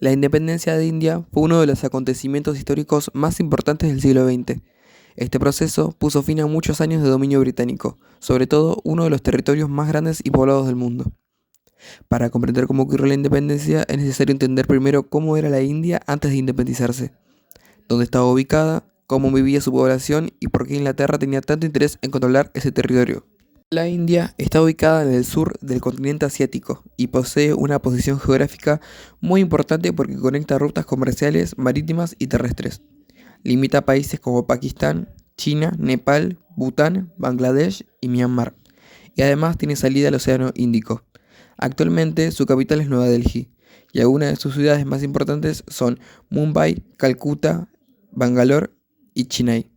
La independencia de India fue uno de los acontecimientos históricos más importantes del siglo XX. Este proceso puso fin a muchos años de dominio británico, sobre todo uno de los territorios más grandes y poblados del mundo. Para comprender cómo ocurrió la independencia es necesario entender primero cómo era la India antes de independizarse, dónde estaba ubicada, cómo vivía su población y por qué Inglaterra tenía tanto interés en controlar ese territorio. La India está ubicada en el sur del continente asiático y posee una posición geográfica muy importante porque conecta rutas comerciales marítimas y terrestres. Limita a países como Pakistán, China, Nepal, Bután, Bangladesh y Myanmar, y además tiene salida al Océano Índico. Actualmente su capital es Nueva Delhi, y algunas de sus ciudades más importantes son Mumbai, Calcuta, Bangalore y Chennai.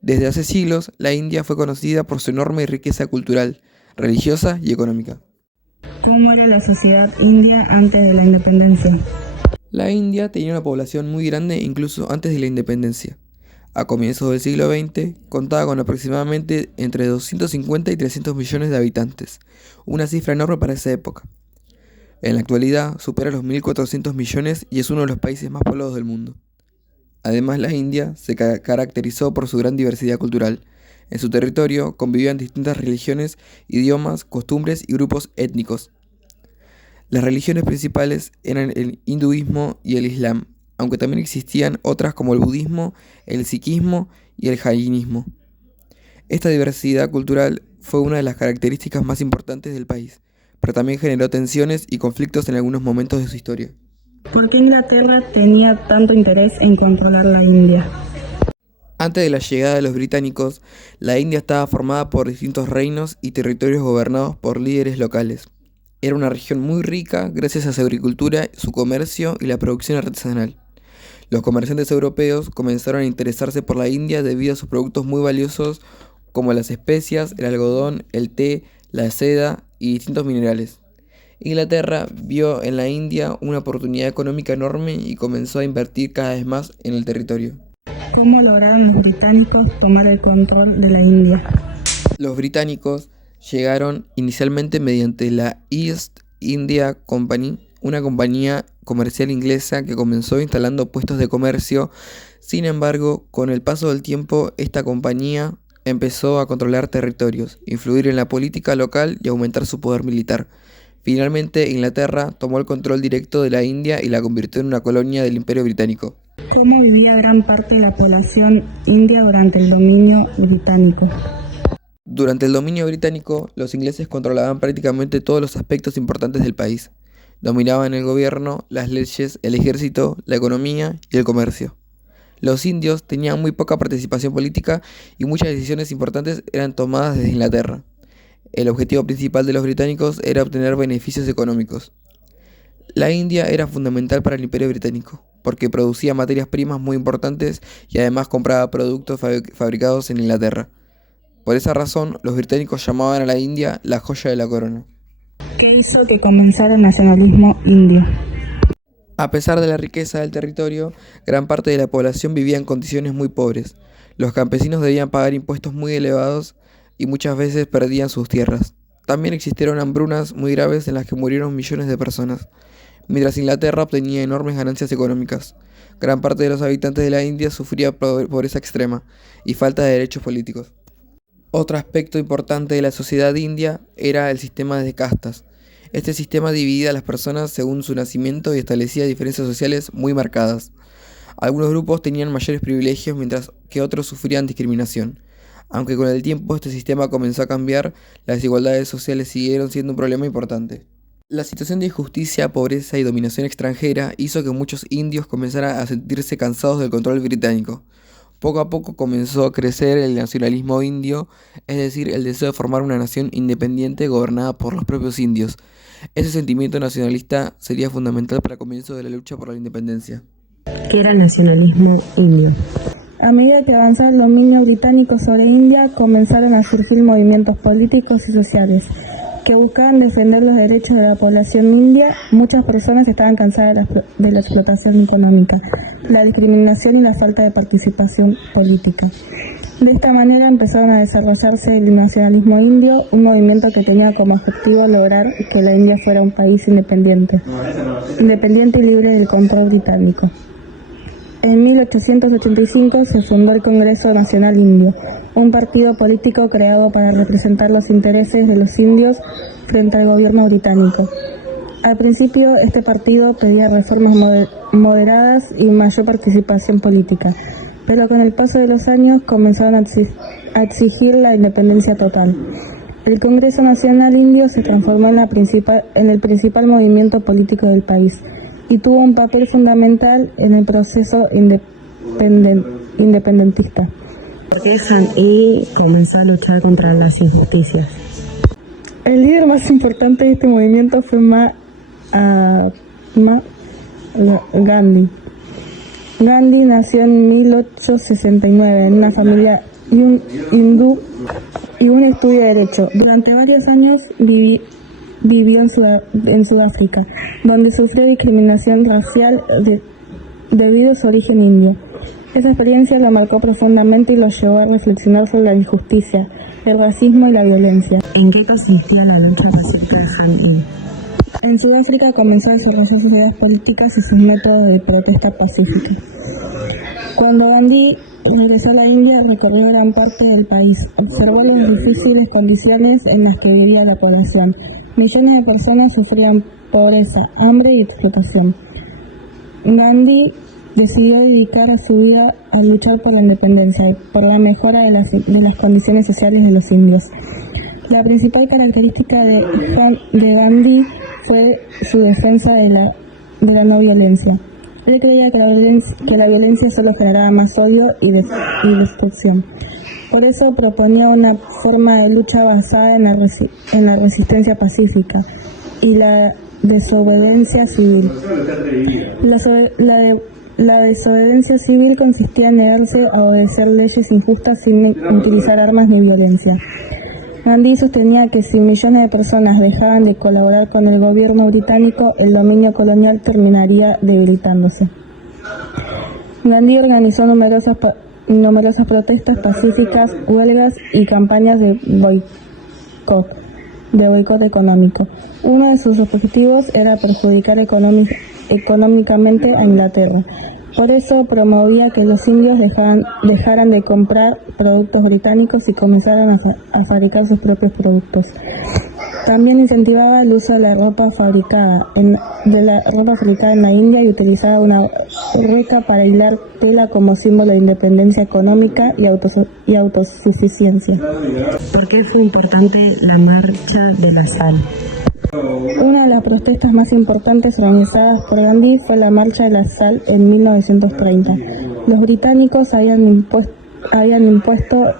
Desde hace siglos, la India fue conocida por su enorme riqueza cultural, religiosa y económica. ¿Cómo era la sociedad india antes de la independencia? La India tenía una población muy grande incluso antes de la independencia. A comienzos del siglo XX, contaba con aproximadamente entre 250 y 300 millones de habitantes, una cifra enorme para esa época. En la actualidad, supera los 1.400 millones y es uno de los países más poblados del mundo. Además, la India se caracterizó por su gran diversidad cultural. En su territorio convivían distintas religiones, idiomas, costumbres y grupos étnicos. Las religiones principales eran el hinduismo y el islam, aunque también existían otras como el budismo, el sikhismo y el jainismo. Esta diversidad cultural fue una de las características más importantes del país, pero también generó tensiones y conflictos en algunos momentos de su historia. ¿Por qué Inglaterra tenía tanto interés en controlar la India? Antes de la llegada de los británicos, la India estaba formada por distintos reinos y territorios gobernados por líderes locales. Era una región muy rica gracias a su agricultura, su comercio y la producción artesanal. Los comerciantes europeos comenzaron a interesarse por la India debido a sus productos muy valiosos como las especias, el algodón, el té, la seda y distintos minerales. Inglaterra vio en la India una oportunidad económica enorme y comenzó a invertir cada vez más en el territorio. ¿Cómo lograron los británicos tomar el control de la India? Los británicos llegaron inicialmente mediante la East India Company, una compañía comercial inglesa que comenzó instalando puestos de comercio. Sin embargo, con el paso del tiempo, esta compañía empezó a controlar territorios, influir en la política local y aumentar su poder militar. Finalmente, Inglaterra tomó el control directo de la India y la convirtió en una colonia del Imperio Británico. ¿Cómo vivía gran parte de la población india durante el dominio británico? Durante el dominio británico, los ingleses controlaban prácticamente todos los aspectos importantes del país. Dominaban el gobierno, las leyes, el ejército, la economía y el comercio. Los indios tenían muy poca participación política y muchas decisiones importantes eran tomadas desde Inglaterra. El objetivo principal de los británicos era obtener beneficios económicos. La India era fundamental para el Imperio Británico, porque producía materias primas muy importantes y además compraba productos fabricados en Inglaterra. Por esa razón, los británicos llamaban a la India la joya de la corona. ¿Qué hizo que comenzara el nacionalismo indio? A pesar de la riqueza del territorio, gran parte de la población vivía en condiciones muy pobres. Los campesinos debían pagar impuestos muy elevados y muchas veces perdían sus tierras. También existieron hambrunas muy graves en las que murieron millones de personas, mientras Inglaterra obtenía enormes ganancias económicas. Gran parte de los habitantes de la India sufría pobreza extrema y falta de derechos políticos. Otro aspecto importante de la sociedad india era el sistema de castas. Este sistema dividía a las personas según su nacimiento y establecía diferencias sociales muy marcadas. Algunos grupos tenían mayores privilegios mientras que otros sufrían discriminación. Aunque con el tiempo este sistema comenzó a cambiar, las desigualdades sociales siguieron siendo un problema importante. La situación de injusticia, pobreza y dominación extranjera hizo que muchos indios comenzaran a sentirse cansados del control británico. Poco a poco comenzó a crecer el nacionalismo indio, es decir, el deseo de formar una nación independiente gobernada por los propios indios. Ese sentimiento nacionalista sería fundamental para el comienzo de la lucha por la independencia. ¿Qué era el nacionalismo indio? A medida que avanzaba el dominio británico sobre India, comenzaron a surgir movimientos políticos y sociales que buscaban defender los derechos de la población india. Muchas personas estaban cansadas de la explotación económica, la discriminación y la falta de participación política. De esta manera empezaron a desarrollarse el nacionalismo indio, un movimiento que tenía como objetivo lograr que la India fuera un país independiente y libre del control británico. En 1885 se fundó el Congreso Nacional Indio, un partido político creado para representar los intereses de los indios frente al gobierno británico. Al principio, este partido pedía reformas moderadas y mayor participación política, pero con el paso de los años comenzaron a exigir la independencia total. El Congreso Nacional Indio se transformó en el principal movimiento político del país y tuvo un papel fundamental en el proceso independentista. ¿Por qué Sun-i comenzó a luchar contra las injusticias? El líder más importante de este movimiento fue Gandhi. Gandhi nació en 1869 en una familia hindú y un estudio de Derecho. Durante varios años vivió en Sudáfrica, donde sufrió discriminación racial debido a su origen indio. Esa experiencia lo marcó profundamente y lo llevó a reflexionar sobre la injusticia, el racismo y la violencia. ¿En qué consistía la lucha pacífica de Sun-i? En Sudáfrica comenzó a desarrollar sus ideas políticas y sus métodos de protesta pacífica. Cuando Gandhi regresó a la India, recorrió gran parte del país, observó las difíciles condiciones en las que vivía la población. Millones de personas sufrían pobreza, hambre y explotación. Gandhi decidió dedicar a su vida a luchar por la independencia y por la mejora de las condiciones sociales de los indios. La principal característica de Gandhi fue su defensa de la no violencia. Él creía que la violencia solo generaba más odio y destrucción. Por eso proponía una forma de lucha basada en la resistencia pacífica y la desobediencia civil. La desobediencia civil consistía en negarse a obedecer leyes injustas sin utilizar armas ni violencia. Gandhi sostenía que si millones de personas dejaban de colaborar con el gobierno británico, el dominio colonial terminaría debilitándose. Gandhi organizó numerosas protestas pacíficas, huelgas y campañas de boicot económico. Uno de sus objetivos era perjudicar económicamente a Inglaterra. Por eso promovía que los indios dejaran de comprar productos británicos y comenzaran a fabricar sus propios productos. También incentivaba el uso de la ropa fabricada en la India y utilizaba una rueca para hilar tela como símbolo de independencia económica y autosuficiencia. ¿Por qué fue importante la marcha de la sal? Una de las protestas más importantes organizadas por Gandhi fue la Marcha de la Sal en 1930. Los británicos habían impuesto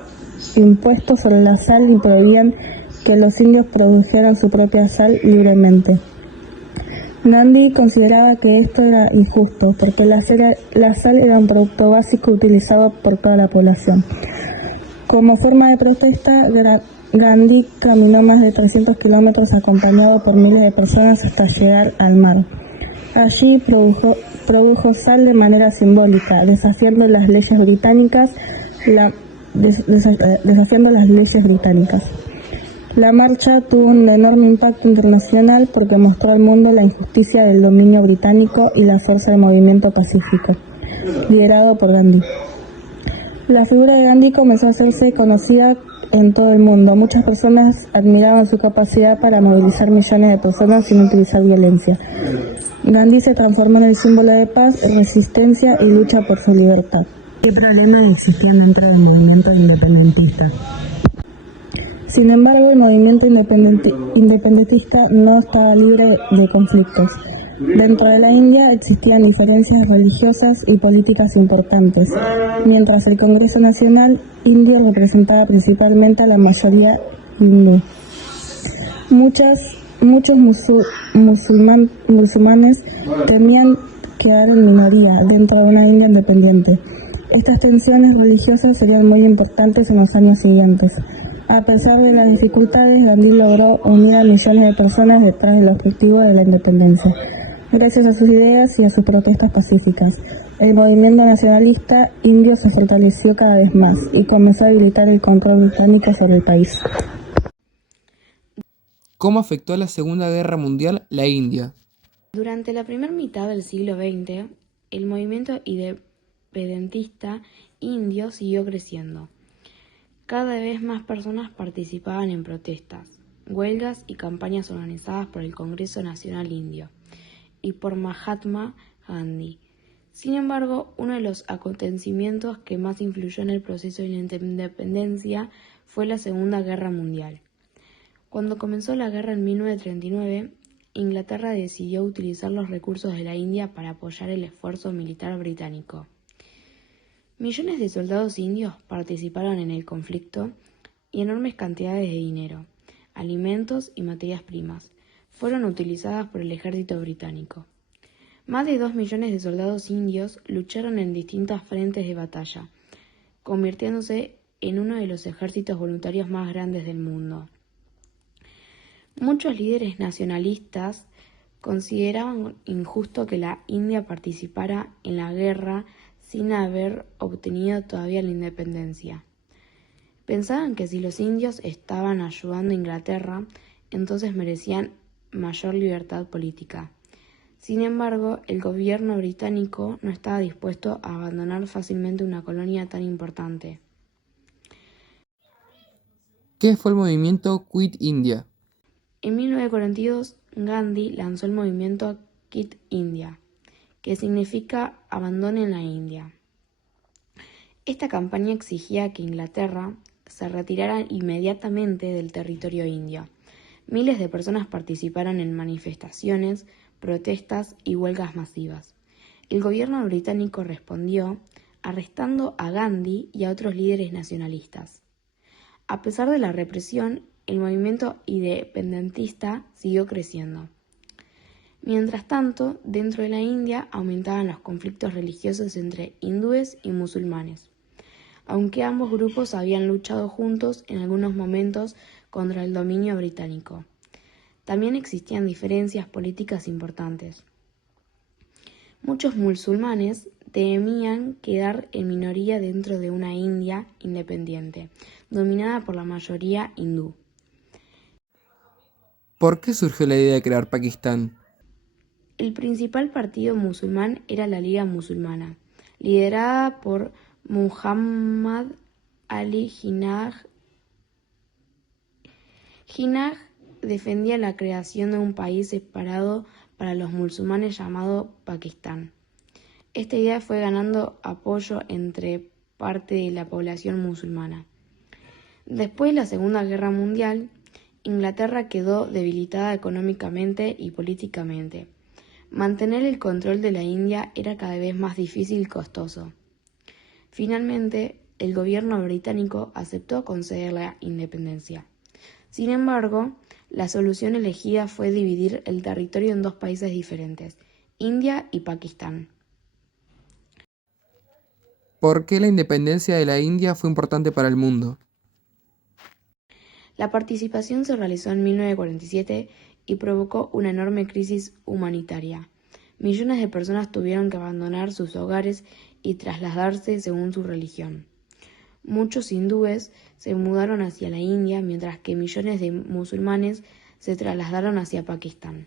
sobre la sal y prohibían que los indios produjeran su propia sal libremente. Gandhi consideraba que esto era injusto porque la sal era un producto básico utilizado por toda la población. Como forma de protesta, Gandhi caminó más de 300 kilómetros acompañado por miles de personas hasta llegar al mar. Allí produjo sal de manera simbólica, desafiando las leyes británicas. La marcha tuvo un enorme impacto internacional porque mostró al mundo la injusticia del dominio británico y la fuerza del movimiento pacífico, liderado por Gandhi. La figura de Gandhi comenzó a hacerse conocida en todo el mundo. Muchas personas admiraban su capacidad para movilizar millones de personas sin utilizar violencia. Gandhi se transformó en el símbolo de paz, resistencia y lucha por su libertad. ¿Qué problemas existían dentro del movimiento independentista? Sin embargo, el movimiento independentista no estaba libre de conflictos. Dentro de la India existían diferencias religiosas y políticas importantes, mientras el Congreso Nacional Indio representaba principalmente a la mayoría hindú. Muchos musulmanes temían quedar en minoría dentro de una India independiente. Estas tensiones religiosas serían muy importantes en los años siguientes. A pesar de las dificultades, Gandhi logró unir a millones de personas detrás del objetivo de la independencia, gracias a sus ideas y a sus protestas pacíficas. El movimiento nacionalista indio se fortaleció cada vez más y comenzó a habilitar el control británico sobre el país. ¿Cómo afectó la Segunda Guerra Mundial la India? Durante la primera mitad del siglo XX, el movimiento independentista indio siguió creciendo. Cada vez más personas participaban en protestas, huelgas y campañas organizadas por el Congreso Nacional Indio y por Mahatma Gandhi. Sin embargo, uno de los acontecimientos que más influyó en el proceso de independencia fue la Segunda Guerra Mundial. Cuando comenzó la guerra en 1939, Inglaterra decidió utilizar los recursos de la India para apoyar el esfuerzo militar británico. Millones de soldados indios participaron en el conflicto y enormes cantidades de dinero, alimentos y materias primas fueron utilizadas por el ejército británico. Más de 2 millones de soldados indios lucharon en distintas frentes de batalla, convirtiéndose en uno de los ejércitos voluntarios más grandes del mundo. Muchos líderes nacionalistas consideraban injusto que la India participara en la guerra sin haber obtenido todavía la independencia. Pensaban que si los indios estaban ayudando a Inglaterra, entonces merecían mayor libertad política. Sin embargo, el gobierno británico no estaba dispuesto a abandonar fácilmente una colonia tan importante. ¿Qué fue el movimiento Quit India? En 1942, Gandhi lanzó el movimiento Quit India, que significa abandonen la India. Esta campaña exigía que Inglaterra se retirara inmediatamente del territorio indio. Miles de personas participaron en manifestaciones, protestas y huelgas masivas. El gobierno británico respondió arrestando a Gandhi y a otros líderes nacionalistas. A pesar de la represión, el movimiento independentista siguió creciendo. Mientras tanto, dentro de la India aumentaban los conflictos religiosos entre hindúes y musulmanes, aunque ambos grupos habían luchado juntos en algunos momentos contra el dominio británico. También existían diferencias políticas importantes. Muchos musulmanes temían quedar en minoría dentro de una India independiente, dominada por la mayoría hindú. ¿Por qué surgió la idea de crear Pakistán? El principal partido musulmán era la Liga Musulmana, liderada por Muhammad Ali Jinnah. Jinnah defendía la creación de un país separado para los musulmanes llamado Pakistán. Esta idea fue ganando apoyo entre parte de la población musulmana. Después de la Segunda Guerra Mundial, Inglaterra quedó debilitada económicamente y políticamente. Mantener el control de la India era cada vez más difícil y costoso. Finalmente, el gobierno británico aceptó conceder la independencia. Sin embargo, la solución elegida fue dividir el territorio en dos países diferentes, India y Pakistán. ¿Por qué la independencia de la India fue importante para el mundo? La participación se realizó en 1947 y provocó una enorme crisis humanitaria. Millones de personas tuvieron que abandonar sus hogares y trasladarse según su religión. Muchos hindúes se mudaron hacia la India, mientras que millones de musulmanes se trasladaron hacia Pakistán.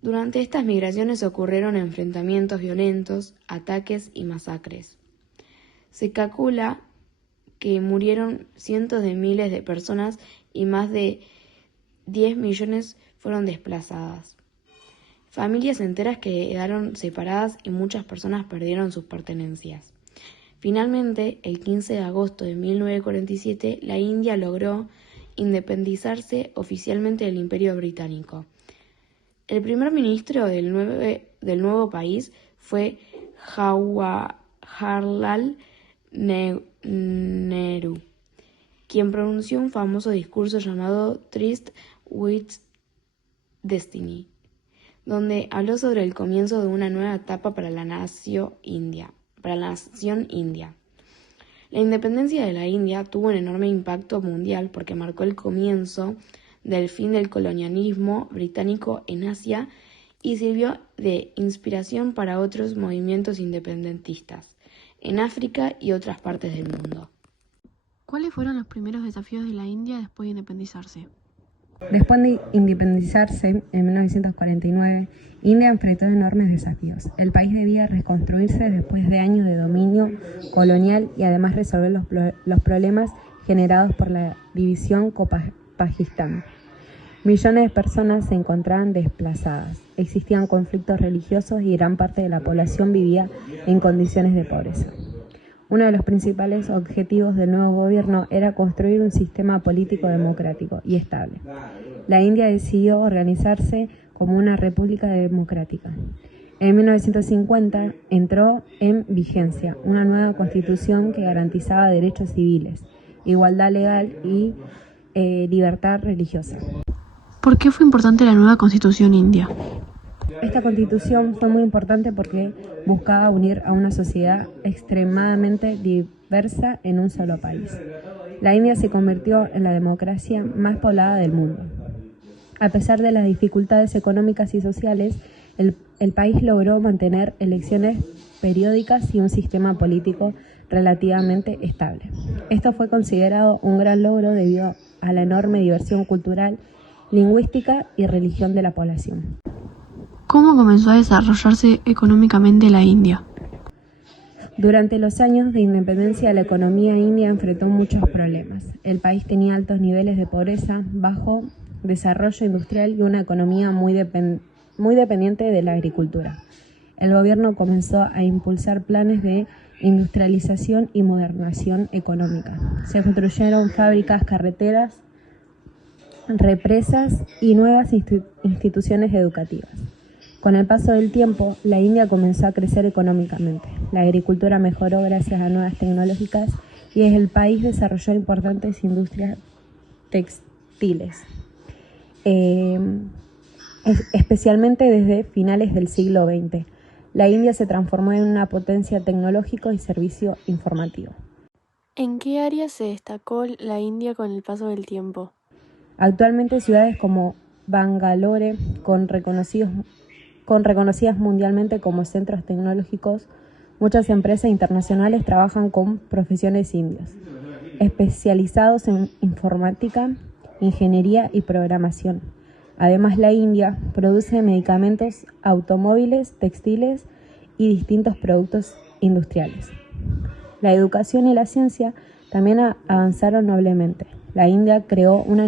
Durante estas migraciones ocurrieron enfrentamientos violentos, ataques y masacres. Se calcula que murieron cientos de miles de personas y más de 10 millones fueron desplazadas. Familias enteras quedaron separadas y muchas personas perdieron sus pertenencias. Finalmente, el 15 de agosto de 1947, la India logró independizarse oficialmente del Imperio Británico. El primer ministro del nuevo país fue Jawaharlal Nehru, quien pronunció un famoso discurso llamado Tryst with Destiny, donde habló sobre el comienzo de una nueva etapa para la nación india. La independencia de la India tuvo un enorme impacto mundial porque marcó el comienzo del fin del colonialismo británico en Asia y sirvió de inspiración para otros movimientos independentistas en África y otras partes del mundo. ¿Cuáles fueron los primeros desafíos de la India después de independizarse? Después de independizarse en 1949, India enfrentó enormes desafíos. El país debía reconstruirse después de años de dominio colonial y además resolver los problemas generados por la división con Pakistán. Millones de personas se encontraban desplazadas, existían conflictos religiosos y gran parte de la población vivía en condiciones de pobreza. Uno de los principales objetivos del nuevo gobierno era construir un sistema político democrático y estable. La India decidió organizarse como una república democrática. En 1950 entró en vigencia una nueva constitución que garantizaba derechos civiles, igualdad legal y libertad religiosa. ¿Por qué fue importante la nueva constitución india? Esta constitución fue muy importante porque buscaba unir a una sociedad extremadamente diversa en un solo país. La India se convirtió en la democracia más poblada del mundo. A pesar de las dificultades económicas y sociales, el país logró mantener elecciones periódicas y un sistema político relativamente estable. Esto fue considerado un gran logro debido a la enorme diversión cultural, lingüística y religión de la población. ¿Cómo comenzó a desarrollarse económicamente la India? Durante los años de independencia, la economía india enfrentó muchos problemas. El país tenía altos niveles de pobreza, bajo desarrollo industrial y una economía muy dependiente de la agricultura. El gobierno comenzó a impulsar planes de industrialización y modernización económica. Se construyeron fábricas, carreteras, represas y nuevas instituciones educativas. Con el paso del tiempo, la India comenzó a crecer económicamente. La agricultura mejoró gracias a nuevas tecnológicas y el país desarrolló importantes industrias textiles, especialmente desde finales del siglo XX. La India se transformó en una potencia tecnológica y servicio informativo. ¿En qué áreas se destacó la India con el paso del tiempo? Actualmente ciudades como Bangalore, con reconocidas mundialmente como centros tecnológicos, muchas empresas internacionales trabajan con profesiones indias, especializados en informática, ingeniería y programación. Además, la India produce medicamentos, automóviles, textiles y distintos productos industriales. La educación y la ciencia también avanzaron noblemente. La India creó una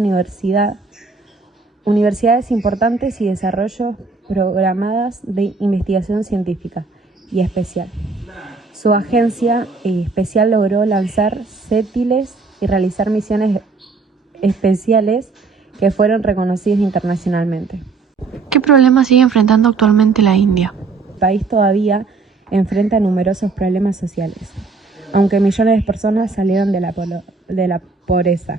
universidades importantes y desarrolló programadas de investigación científica y especial. Su agencia especial logró lanzar satélites y realizar misiones especiales que fueron reconocidas internacionalmente. ¿Qué problemas sigue enfrentando actualmente la India? El país todavía enfrenta numerosos problemas sociales, aunque millones de personas salieron de la pobreza.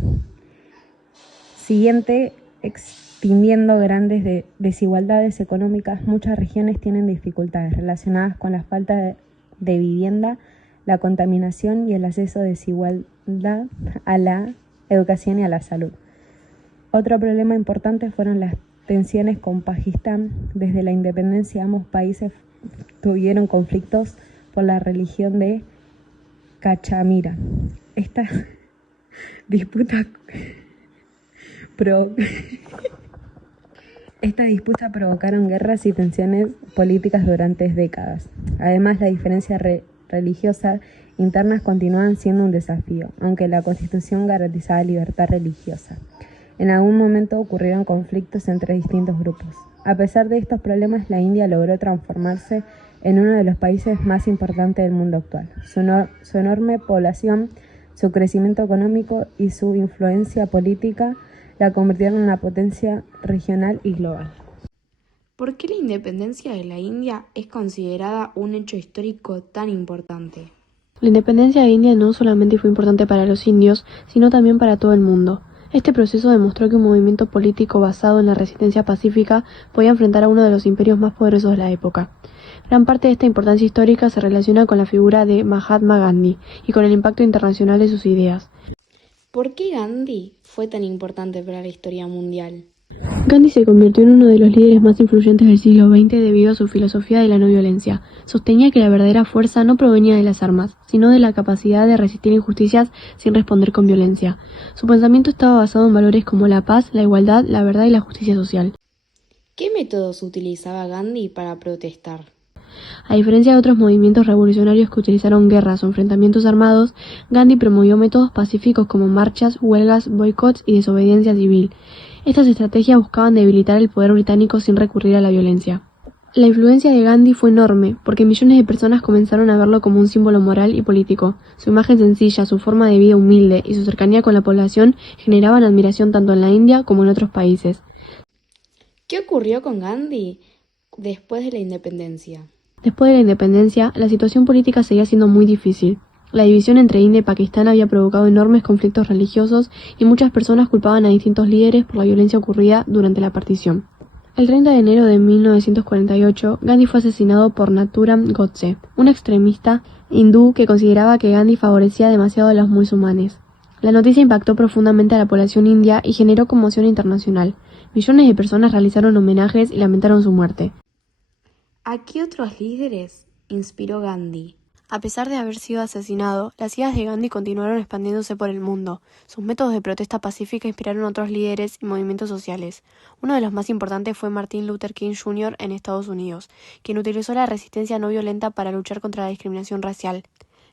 Siguiente, extendiendo grandes desigualdades económicas, muchas regiones tienen dificultades relacionadas con la falta de vivienda, la contaminación y el acceso desigualdad a la educación y a la salud. Otro problema importante fueron las tensiones con Pakistán. Desde la independencia, ambos países tuvieron conflictos por la religión de Cachemira. Estas disputas provocaron guerras y tensiones políticas durante décadas. Además, la diferencia religiosa internas continúan siendo un desafío, aunque la Constitución garantizaba libertad religiosa. En algún momento ocurrieron conflictos entre distintos grupos. A pesar de estos problemas, la India logró transformarse en uno de los países más importantes del mundo actual. Su enorme población, su crecimiento económico y su influencia política la convirtieron en una potencia regional y global. ¿Por qué la independencia de la India es considerada un hecho histórico tan importante? La independencia de India no solamente fue importante para los indios, sino también para todo el mundo. Este proceso demostró que un movimiento político basado en la resistencia pacífica podía enfrentar a uno de los imperios más poderosos de la época. Gran parte de esta importancia histórica se relaciona con la figura de Mahatma Gandhi y con el impacto internacional de sus ideas. ¿Por qué Gandhi fue tan importante para la historia mundial? Gandhi se convirtió en uno de los líderes más influyentes del siglo XX debido a su filosofía de la no violencia. Sostenía que la verdadera fuerza no provenía de las armas, sino de la capacidad de resistir injusticias sin responder con violencia. Su pensamiento estaba basado en valores como la paz, la igualdad, la verdad y la justicia social. ¿Qué métodos utilizaba Gandhi para protestar? A diferencia de otros movimientos revolucionarios que utilizaron guerras o enfrentamientos armados, Gandhi promovió métodos pacíficos como marchas, huelgas, boicots y desobediencia civil. Estas estrategias buscaban debilitar el poder británico sin recurrir a la violencia. La influencia de Gandhi fue enorme, porque millones de personas comenzaron a verlo como un símbolo moral y político. Su imagen sencilla, su forma de vida humilde y su cercanía con la población generaban admiración tanto en la India como en otros países. ¿Qué ocurrió con Gandhi después de la independencia? Después de la independencia, la situación política seguía siendo muy difícil. La división entre India y Pakistán había provocado enormes conflictos religiosos y muchas personas culpaban a distintos líderes por la violencia ocurrida durante la partición. El 30 de enero de 1948, Gandhi fue asesinado por Nathuram Godse, un extremista hindú que consideraba que Gandhi favorecía demasiado a los musulmanes. La noticia impactó profundamente a la población india y generó conmoción internacional. Millones de personas realizaron homenajes y lamentaron su muerte. ¿A qué otros líderes inspiró Gandhi? A pesar de haber sido asesinado, las ideas de Gandhi continuaron expandiéndose por el mundo. Sus métodos de protesta pacífica inspiraron a otros líderes y movimientos sociales. Uno de los más importantes fue Martin Luther King Jr. en Estados Unidos, quien utilizó la resistencia no violenta para luchar contra la discriminación racial.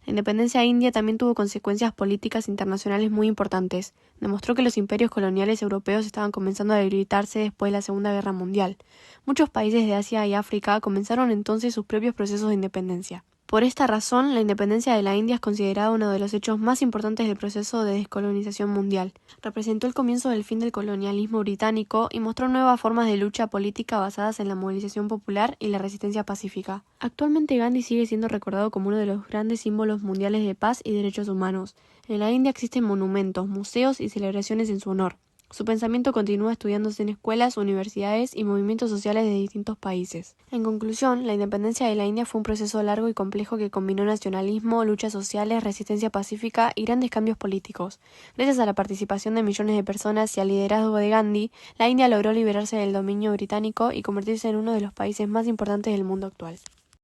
La independencia india también tuvo consecuencias políticas internacionales muy importantes. Demostró que los imperios coloniales europeos estaban comenzando a debilitarse después de la Segunda Guerra Mundial. Muchos países de Asia y África comenzaron entonces sus propios procesos de independencia. Por esta razón, la independencia de la India es considerada uno de los hechos más importantes del proceso de descolonización mundial. Representó el comienzo del fin del colonialismo británico y mostró nuevas formas de lucha política basadas en la movilización popular y la resistencia pacífica. Actualmente Gandhi sigue siendo recordado como uno de los grandes símbolos mundiales de paz y derechos humanos. En la India existen monumentos, museos y celebraciones en su honor. Su pensamiento continúa estudiándose en escuelas, universidades y movimientos sociales de distintos países. En conclusión, la independencia de la India fue un proceso largo y complejo que combinó nacionalismo, luchas sociales, resistencia pacífica y grandes cambios políticos. Gracias a la participación de millones de personas y al liderazgo de Gandhi, la India logró liberarse del dominio británico y convertirse en uno de los países más importantes del mundo actual.